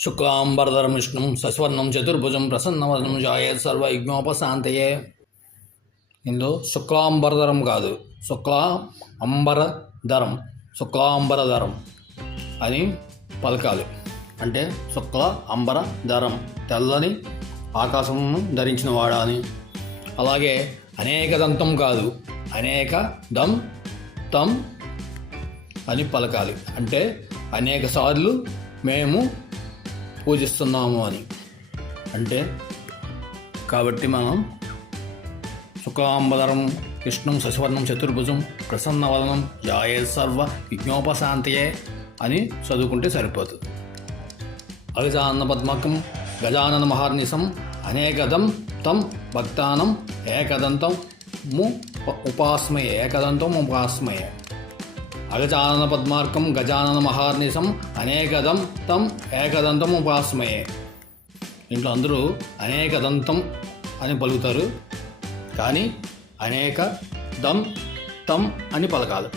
శుక్లాంబరధరం విష్ణుం సస్వర్ణం చతుర్భుజం ప్రసన్నవదనం జాయ సర్వ విఘ్నోపశాంతయే ఇందులో శుక్లాంబరధరం కాదు. శుక్లా అంబరధరం శుక్లాంబరధరం అని పలకాలి. అంటే శుక్ల అంబర ధరం తెల్లని ఆకాశమును ధరించిన వాడా అని. అలాగే అనేక దంతం కాదు. అనేక దం తం అని పలకాలి. అంటే అనేక సార్లు మేము పూజిస్తున్నాము అని. అంటే కాబట్టి మనం శుక్లాంబరం కృష్ణం శశివర్ణం చతుర్భుజం ప్రసన్నవదనం జాయే సర్వ విజ్ఞోపశాంతియే అని చదువుకుంటే సరిపోతుంది. అవిజాన్న పద్మకం గజానన మహార్నిసం అనేకదం తం భక్తానం ఏకదంతం ము ఉపాస్మయే ఏకదంతం ఉపాస్మయే. అగజానన పద్మార్కం గజానన మహార్నిశం అనేకదం తం ఏకదంతం ఉపాసమయే ఇంట్లో అందరూ అనేకదంతం అని పలుకుతారు కానీ అనేక దం తం అని పలకాలి.